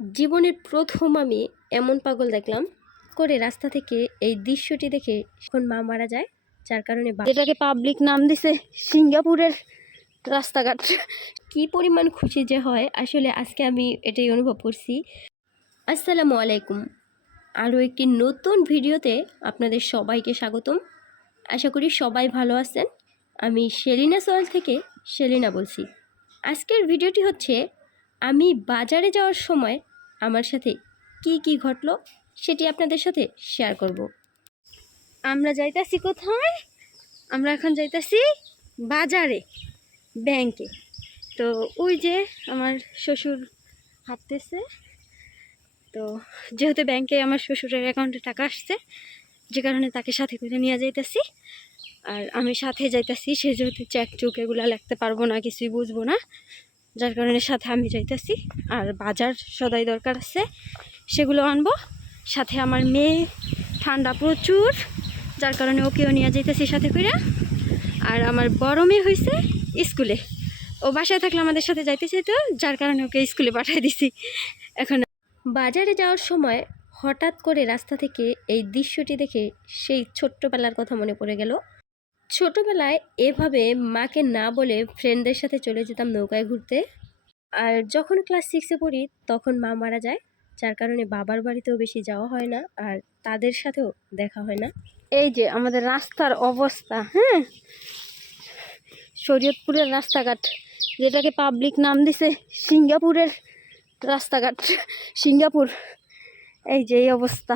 জীবনের প্রথম আমি এমন পাগল দেখলাম করে রাস্তা থেকে। এই দৃশ্যটি দেখে এখন মা মারা যায়, যার কারণে এটাকে পাবলিক নাম দিছে সিঙ্গাপুরের রাস্তাঘাট। কি পরিমাণ খুশি যে হয় আসলে আজকে আমি এটাই অনুভব করছি। আসসালামু আলাইকুম, আরও একটি নতুন ভিডিওতে আপনাদের সবাইকে স্বাগতম। আশা করি সবাই ভালো আছেন। আমি সেলিনা সোয়াল থেকে সেলিনা বলছি। আজকের ভিডিওটি হচ্ছে আমি বাজারে যাওয়ার সময় আমার সাথে কি ঘটলো সেটি আপনাদের সাথে শেয়ার করব। আমরা যাইতাছি কোথায়? আমরা এখন যাইতাছি বাজারে, ব্যাংকে। তো ওই যে আমার শ্বশুর হাঁটতেছে। তো যেহেতু ব্যাংকে আমার শ্বশুরের অ্যাকাউন্টে টাকা আসছে, যে কারণে তাকে সাথে করে নিয়ে যাইতাছি। আর আমি সাথে যাইতাছি, সে যেহেতু চেক চুক এগুলো লিখতে পারবো না, কিছুই বুঝবো না, যার কারণে সাথে আমি যাইতাছি। আর বাজার সদাই দরকার আছে, সেগুলো আনবো। সাথে আমার মেয়ে ঠান্ডা প্রচুর, যার কারণে ওকেও নিয়ে যাইতেছি সাথে করে। আর আমার বড় মেয়ে হয়েছে স্কুলে, ও বাসায় থাকলে আমাদের সাথে যাইতেছে, তো যার কারণে ওকে স্কুলে পাঠিয়ে দিছি। এখন বাজারে যাওয়ার সময় হঠাৎ করে রাস্তা থেকে এই দৃশ্যটি দেখে সেই ছোট্টবেলার কথা মনে পড়ে গেল। ছোটবেলায় এভাবে মাকে না বলে ফ্রেন্ডদের সাথে চলে যেতাম নৌকায় ঘুরতে। আর যখন ক্লাস 6-এ পড়ি তখন মা মারা যায়, যার কারণে বাবার বাড়িতেও বেশি যাওয়া হয় না, আর তাদের সাথেও দেখা হয় না। এই যে আমাদের রাস্তার অবস্থা, হ্যাঁ, শরীয়তপুরের রাস্তাঘাট, যেটাকে পাবলিক নাম দিছে সিঙ্গাপুরের রাস্তাঘাট, সিঙ্গাপুর। এই যে এই অবস্থা,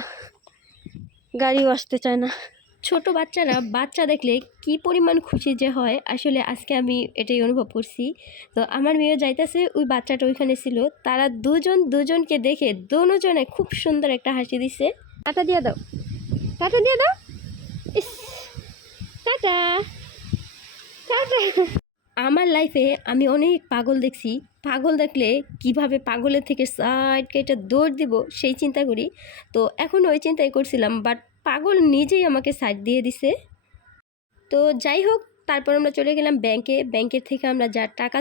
গাড়িও আসতে চায় না। ছোট বাচ্চারা বাচ্চা দেখলে কি পরিমাণ খুশি যে হয় আসলে আজকে আমি এটাই অনুভব করছি। তো আমার মেয়েও যাইতেছে, ওই বাচ্চাটা ওইখানে ছিল। তারা দুজনকে দেখে দুজনে খুব সুন্দর একটা হাসি দিছে। টাটা দিয়ে দাও, টাটা দিয়ে দাও, ইস টাটা টাটা। আমার লাইফে আমি অনেক পাগল দেখছি। পাগল দেখলে কিভাবে পাগলের থেকে সাইড কেটে দৌড় দিব সেই চিন্তা করি। তো এখন ওই চিন্তাই করছিলাম, বাট পাগল নিজেই আমাকে সাইড দিয়ে দিছে। তো যাই হোক, তারপর আমরা চলে গেলাম ব্যাংকে। ব্যাংকের থেকে আমরা যা টাকা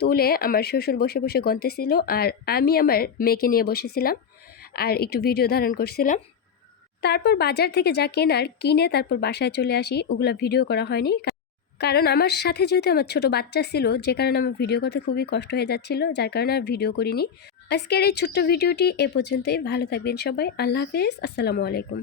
তুলে আমার শ্বশুর বসে বসে গণতেছিল, আর আমি আমার মেয়েকে নিয়ে বসেছিলাম আর একটু ভিডিও ধারণ করছিলাম। তারপর বাজার থেকে যা কেনার কিনে তারপর বাসায় চলে আসি। ওগুলো ভিডিও করা হয়নি, কারণ আমার সাথে যেহেতু আমার ছোট বাচ্চা ছিল, যে কারণে আমার ভিডিও করতে খুবই কষ্ট হয়ে যাচ্ছিল, যার কারণে আর ভিডিও করিনি। আজকের এই ছোট্ট ভিডিওটি এ পর্যন্তই। ভালো থাকবেন সবাই। আল্লাহ হাফেজ, আসসালামু আলাইকুম।